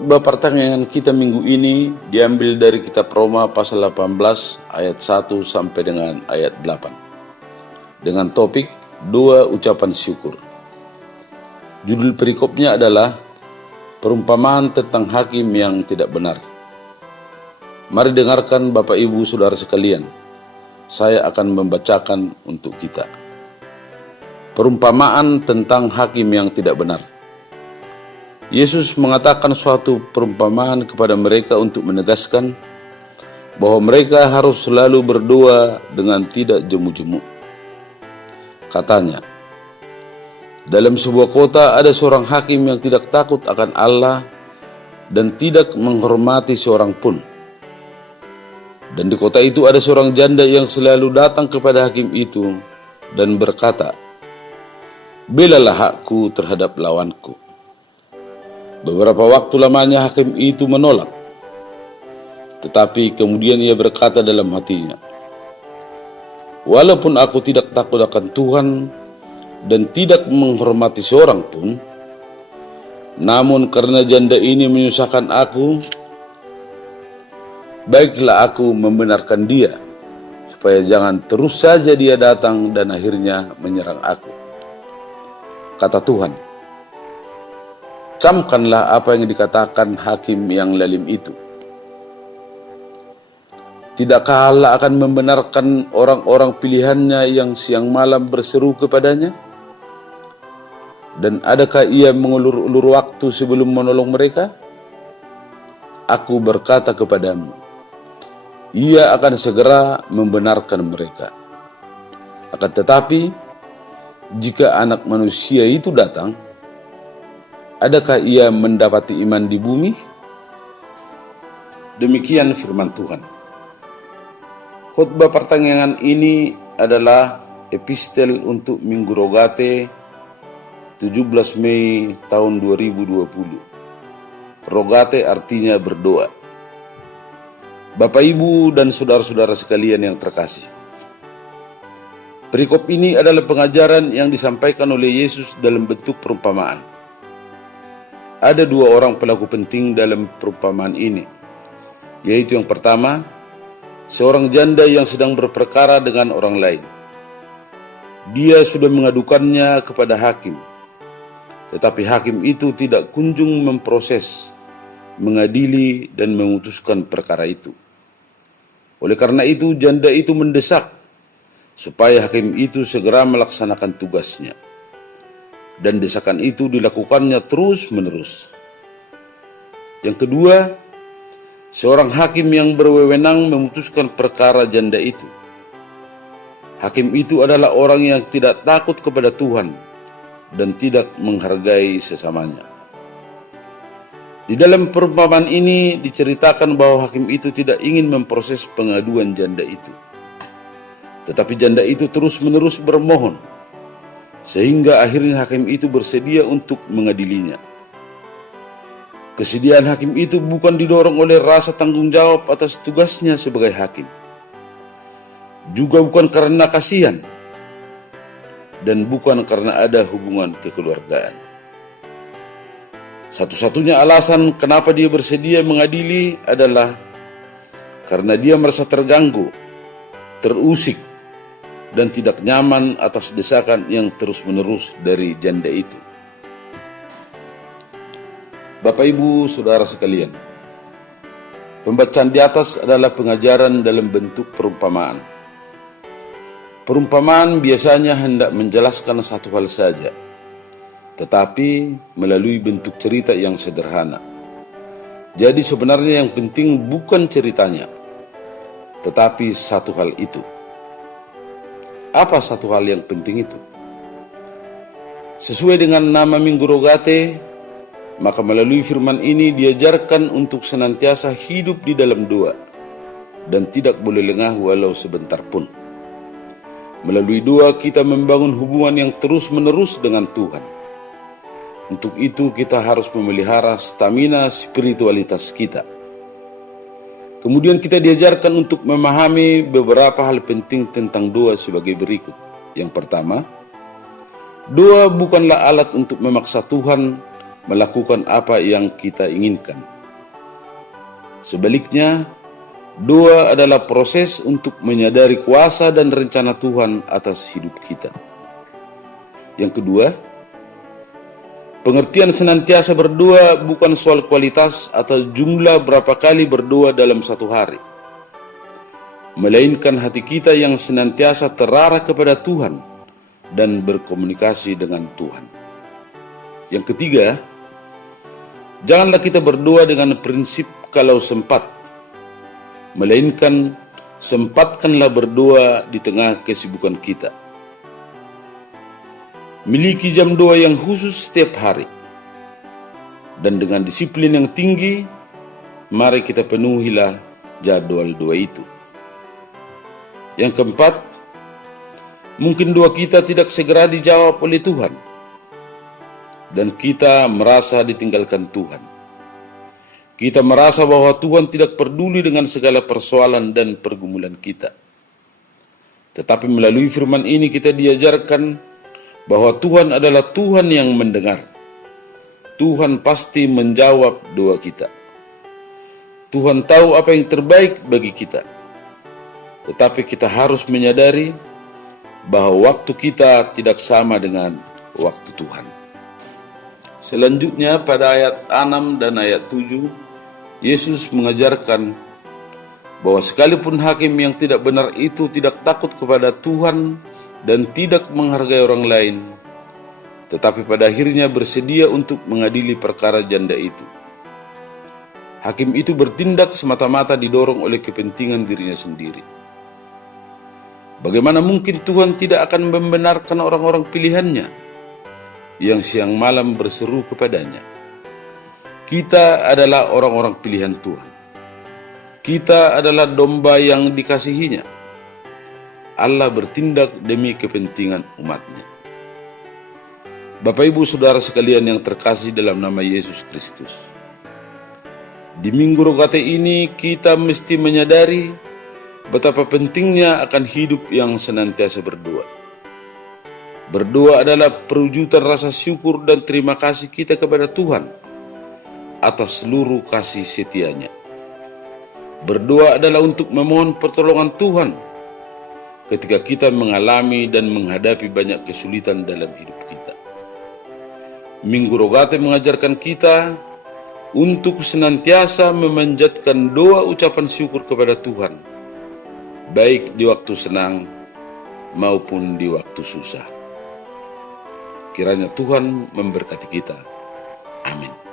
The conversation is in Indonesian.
Khotbah pertanyaan kita minggu ini diambil dari kitab Roma pasal 18 ayat 1 sampai dengan ayat 8 dengan topik 2 ucapan syukur. Judul perikopnya adalah perumpamaan tentang hakim yang tidak benar. Mari dengarkan Bapak Ibu Saudara sekalian. Saya akan membacakan untuk kita. Perumpamaan tentang hakim yang tidak benar. Yesus mengatakan suatu perumpamaan kepada mereka untuk menegaskan bahwa mereka harus selalu berdoa dengan tidak jemu-jemu. Katanya, dalam sebuah kota ada seorang hakim yang tidak takut akan Allah dan tidak menghormati seorang pun. Dan di kota itu ada seorang janda yang selalu datang kepada hakim itu dan berkata, "Belalah hakku terhadap lawanku." Beberapa waktu lamanya hakim itu menolak. Tetapi kemudian ia berkata dalam hatinya, "Walaupun aku tidak takut akan Tuhan dan tidak menghormati seorang pun, namun karena janda ini menyusahkan aku, baiklah aku membenarkan dia, supaya jangan terus saja dia datang dan akhirnya menyerang aku." Kata Tuhan, "Camkanlah apa yang dikatakan hakim yang lalim itu. Tidakkah Allah akan membenarkan orang-orang pilihannya yang siang malam berseru kepadanya? Dan adakah ia mengulur-ulur waktu sebelum menolong mereka? Aku berkata kepadamu, ia akan segera membenarkan mereka. Akan tetapi, jika Anak Manusia itu datang, adakah ia mendapati iman di bumi?" Demikian firman Tuhan. Khotbah pertanyaan ini adalah epistel untuk Minggu Rogate 17 Mei tahun 2020. Rogate artinya berdoa. Bapak, Ibu, dan saudara-saudara sekalian yang terkasih, perikop ini adalah pengajaran yang disampaikan oleh Yesus dalam bentuk perumpamaan. Ada dua orang pelaku penting dalam perumpamaan ini, yaitu yang pertama, seorang janda yang sedang berperkara dengan orang lain. Dia sudah mengadukannya kepada hakim, tetapi hakim itu tidak kunjung memproses, mengadili, dan memutuskan perkara itu. Oleh karena itu, janda itu mendesak supaya hakim itu segera melaksanakan tugasnya. Dan desakan itu dilakukannya terus-menerus. Yang kedua, seorang hakim yang berwenang memutuskan perkara janda itu. Hakim itu adalah orang yang tidak takut kepada Tuhan dan tidak menghargai sesamanya. Di dalam perumpamaan ini diceritakan bahwa hakim itu tidak ingin memproses pengaduan janda itu. Tetapi janda itu terus-menerus bermohon, sehingga akhirnya hakim itu bersedia untuk mengadilinya. Kesediaan hakim itu bukan didorong oleh rasa tanggung jawab atas tugasnya sebagai hakim, juga bukan karena kasihan, dan bukan karena ada hubungan kekeluargaan. Satu-satunya alasan kenapa dia bersedia mengadili adalah karena dia merasa terganggu, terusik, dan tidak nyaman atas desakan yang terus-menerus dari janda itu. Bapak, Ibu, saudara sekalian, pembacaan di atas adalah pengajaran dalam bentuk perumpamaan. Perumpamaan biasanya hendak menjelaskan satu hal saja, tetapi melalui bentuk cerita yang sederhana. Jadi sebenarnya yang penting bukan ceritanya, tetapi satu hal itu. Apa satu hal yang penting itu? Sesuai dengan nama Minggu Rogate, maka melalui firman ini diajarkan untuk senantiasa hidup di dalam doa dan tidak boleh lengah walau sebentar pun. Melalui doa kita membangun hubungan yang terus-menerus dengan Tuhan. Untuk itu kita harus memelihara stamina spiritualitas kita. Kemudian kita diajarkan untuk memahami beberapa hal penting tentang doa sebagai berikut. Yang pertama, doa bukanlah alat untuk memaksa Tuhan melakukan apa yang kita inginkan. Sebaliknya, doa adalah proses untuk menyadari kuasa dan rencana Tuhan atas hidup kita. Yang kedua, pengertian senantiasa berdoa bukan soal kualitas atau jumlah berapa kali berdoa dalam satu hari, melainkan hati kita yang senantiasa terarah kepada Tuhan dan berkomunikasi dengan Tuhan. Yang ketiga, janganlah kita berdoa dengan prinsip kalau sempat, melainkan sempatkanlah berdoa di tengah kesibukan kita. Miliki jam doa yang khusus setiap hari, dan dengan disiplin yang tinggi, mari kita penuhilah jadwal doa itu. Yang keempat, mungkin doa kita tidak segera dijawab oleh Tuhan, dan kita merasa ditinggalkan Tuhan. Kita merasa bahwa Tuhan tidak peduli dengan segala persoalan dan pergumulan kita. Tetapi melalui firman ini kita diajarkan bahwa Tuhan adalah Tuhan yang mendengar. Tuhan pasti menjawab doa kita. Tuhan tahu apa yang terbaik bagi kita. Tetapi kita harus menyadari bahwa waktu kita tidak sama dengan waktu Tuhan. Selanjutnya pada ayat 6 dan ayat 7, Yesus mengajarkan bahwa sekalipun hakim yang tidak benar itu tidak takut kepada Tuhan dan tidak menghargai orang lain, tetapi pada akhirnya bersedia untuk mengadili perkara janda itu. Hakim itu bertindak semata-mata didorong oleh kepentingan dirinya sendiri. Bagaimana mungkin Tuhan tidak akan membenarkan orang-orang pilihannya yang siang malam berseru kepadanya? Kita adalah orang-orang pilihan Tuhan. Kita adalah domba yang dikasihinya. Allah bertindak demi kepentingan umatnya. Bapak Ibu Saudara sekalian yang terkasih dalam nama Yesus Kristus, di Minggu Rogate ini kita mesti menyadari betapa pentingnya akan hidup yang senantiasa berdoa. Berdoa adalah perwujudan rasa syukur dan terima kasih kita kepada Tuhan atas seluruh kasih setianya. Berdoa adalah untuk memohon pertolongan Tuhan ketika kita mengalami dan menghadapi banyak kesulitan dalam hidup kita. Minggu Rogate mengajarkan kita untuk senantiasa memanjatkan doa ucapan syukur kepada Tuhan, baik di waktu senang maupun di waktu susah. Kiranya Tuhan memberkati kita. Amin.